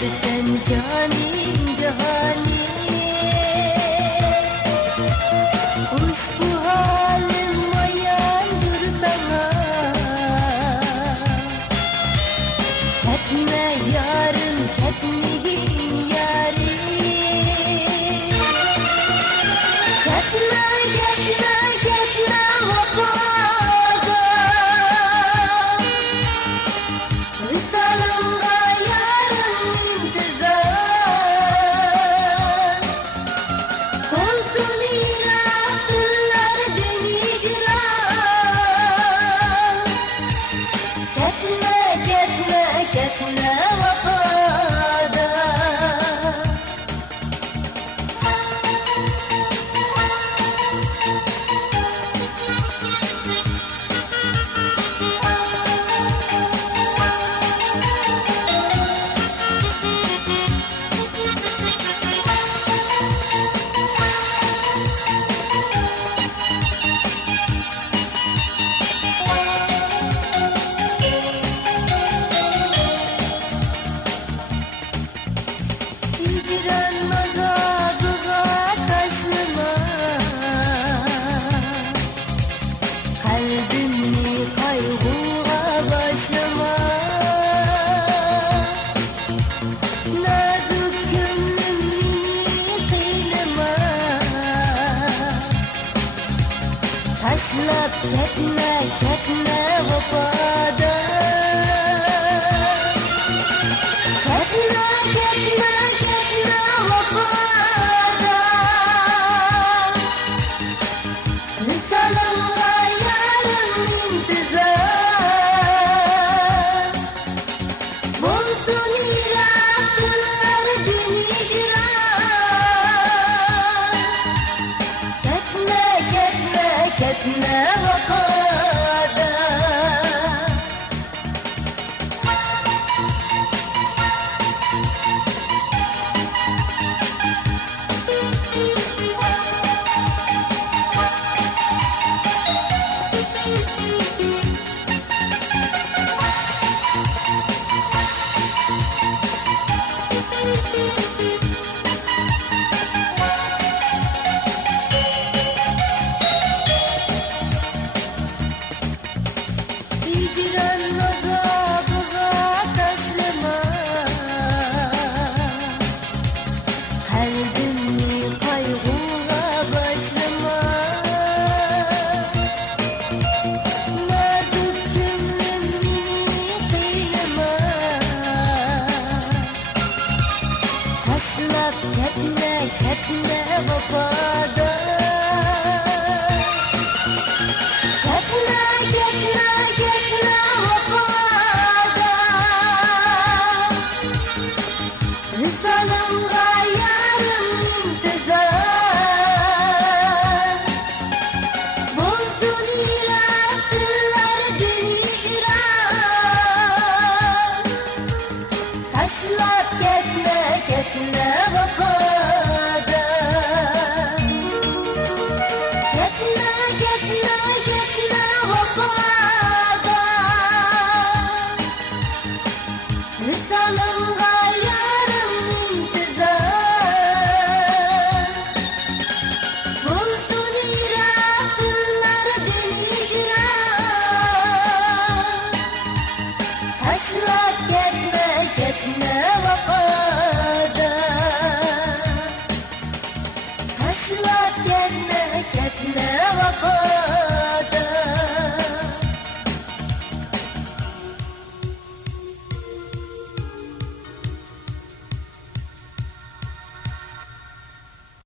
sen canim cihani. Hoş bu halim mayandır sana. Ketme yarın ketmegin yari. Ketme ketme ketme vafaga. Visalımda yarın intizar. Olsun iraklılar beni cirar. Ketme ketme ketme vafada. Hicran azabıga taşlama. Kalbimni kaygıga başlama. Nazik gönlüm meni kıynama. Taşlap ketme ketme vafada. Ketme ketme ketme vafada. Visalımda yarın intizar. Bulsun iraklılar beni cirar. Ketme ketme ketme vafada. Hicran azabıga taşlama. Kalbimni kaygıga başlama. Nazik gönlüm meni kıynama. Taşlap ketme ketme vafada. Ketme ketme ketme vafada. Visalımda yarın intizar. Bulsun iraklılar beni cirar. Taşlap ketme ketme vafada. Ketme ketme ketme vafada. Visalımda yarın intizar. Bulsun iraklılar beni cirar. Taşlap ketme ketme vafada. Taşlap ketme ketme vafada.